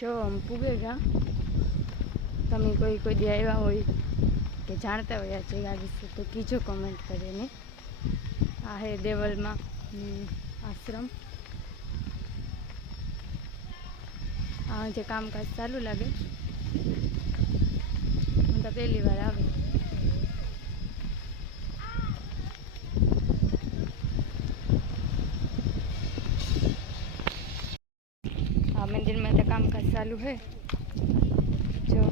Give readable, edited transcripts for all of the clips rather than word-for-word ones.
જો हम પૂગેગા તમે કોઈ દી આવ્યા હોય કે જાણતા હોય આ જગ્યા વિશે તો કીજો કમેન્ટ કરીને। આ હે દેવલમાં આશ્રમ। આ જે કામકાજ ચાલુ લાગે હું તો પહેલી વાર આવી। આ मंदिर में तो कामकाज चालू है। जो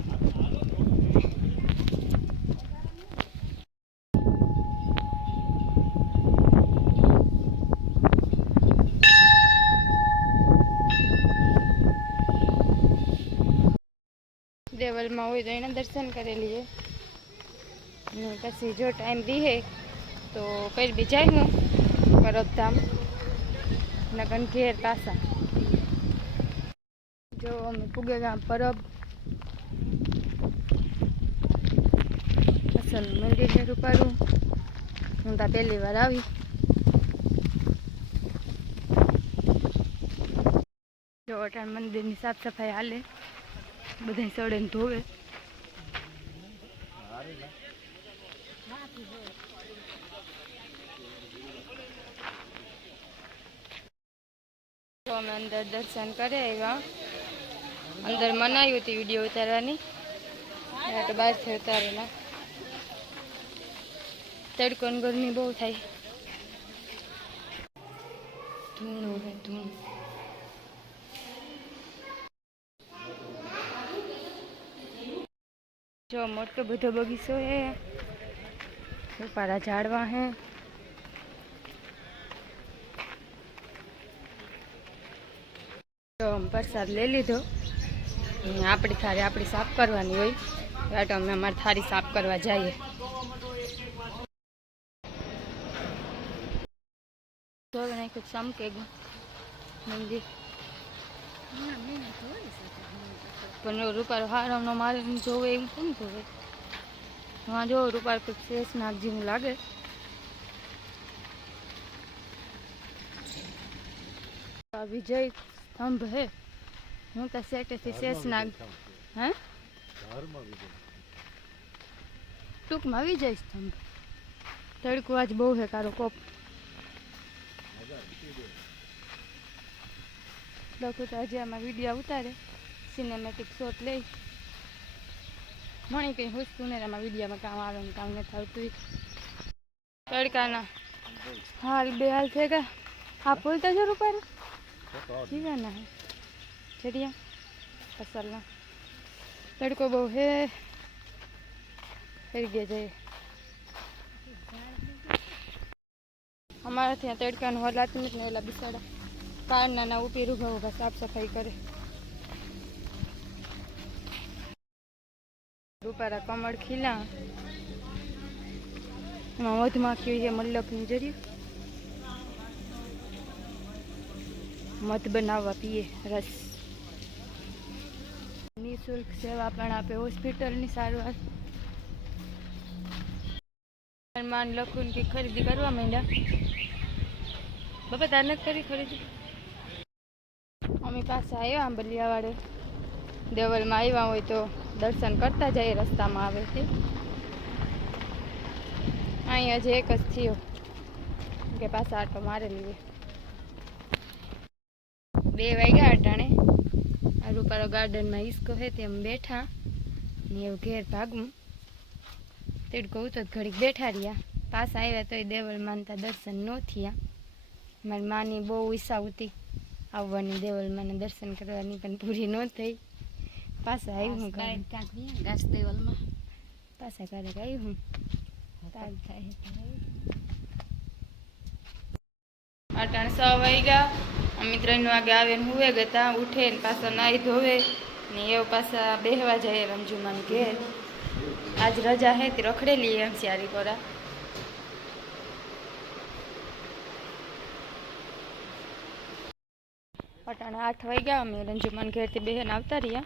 देवल में हो तो एना दर्शन करे लिए पी जो टाइम दिए तो कर भी जाए हूँ परबधाम नगन घेर पासा। जो अमे पूगेगा परब असल मंदिर ने रूपारू हूँ तो पहली बार आई। जो अटाण मंदिर की साफ सफाई हाले बधाई सड़े ने धोवे। तो अमे अंदर दर्शन करे आव्या। अंदर मनाई थी वीडियो उतारवानी तो बाहर से उतारेला। तड़को ने गर्मी बहुत थाय धूणो है धूण। जो मोटो बधो बगीचो है उपारा झाड़वा है। तो हम प्रसाद ले लीधो आपणी थारी आपणी साफ करवानी होय तो अमे अमारी थारी साफ करवा जाइए। तो नहीं कुछ चमकेगा मंदिर पण रूपारो हारो नो मारे जोवे एम कोण जोवे। वहाँ जो रूपार कुछ शेषनाग जी लागे। विजय स्तंभ है हूँ तो सेटे थी शेषनाग है टूक में विजय स्तंभ। तड़को आज बहु है कारो कोप देखो तो आज आम वीडियो उतारे सिनेमेटिक शॉट ले मणि कहीं हुसतू ने वीडियो में काम आवे काम नहीं थी। तड़का ना हाल बेहाल थे क्या आप बोलते जो रुपये जीवा ना है चढ़िया फसल ना तड़को बहु है फिर गए जाए हमारा थी तड़का हलाती नहीं एला बिसाड़ा कार ना उपी रूभा उभा साफ सफाई करे। रूपारा कमळ खीला मधमाखी है मल्लक नी जरिए मध बनावा पीए रस। निःशुल्क सेवा पण आपे हॉस्पिटल नी सारवार। मान लखून की खरीदी करवा मांड्या बाबा तार करी खरीदी। अमी पास आया आंबलिया वाड़े देवल में आया हो तो दर्शन करता जाए रस्ता में आवे थे। अँ आज एक थी के पास आटो मारे लिए 2 वाग्या अटाणे। आ रूपारो गार्डन में हिस्को है तेम बैठा ने घेर भागू तिड़को उतो घड़ी बैठा रहा पास आया तो देवल मानता दर्शन न थिया। मारी मानी बहु ईच्छा होती आववानी देवल माने दर्शन करवानी पण पूरी न थई। पासा आई हूँ गास देवल में पासा करे आई हूँ अटाण 6 वाग्या अमी 3 वागे आवे हुए गता उठे पासा नाई धोवे ने एव पासा बेहवा जाए रंजुमान घेर। आज रजा है तो रखड़े लिए हम सियारी कोरा। अटाणे 8 वाग्या अमे रंजुमान घेर थी बहन आवता रह्या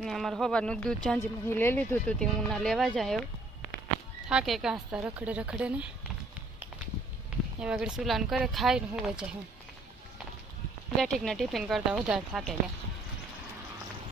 ने अमर हवारनु दूध झांझी में ले लीधुं तो ते हूँ ना लेवा जाए थाके कांसता रखड़े रखड़े ने एवा घड़ी सुलान करे खाई ने हुए जाए। बेठीक ने टिफिन करता वधारे थाके गया।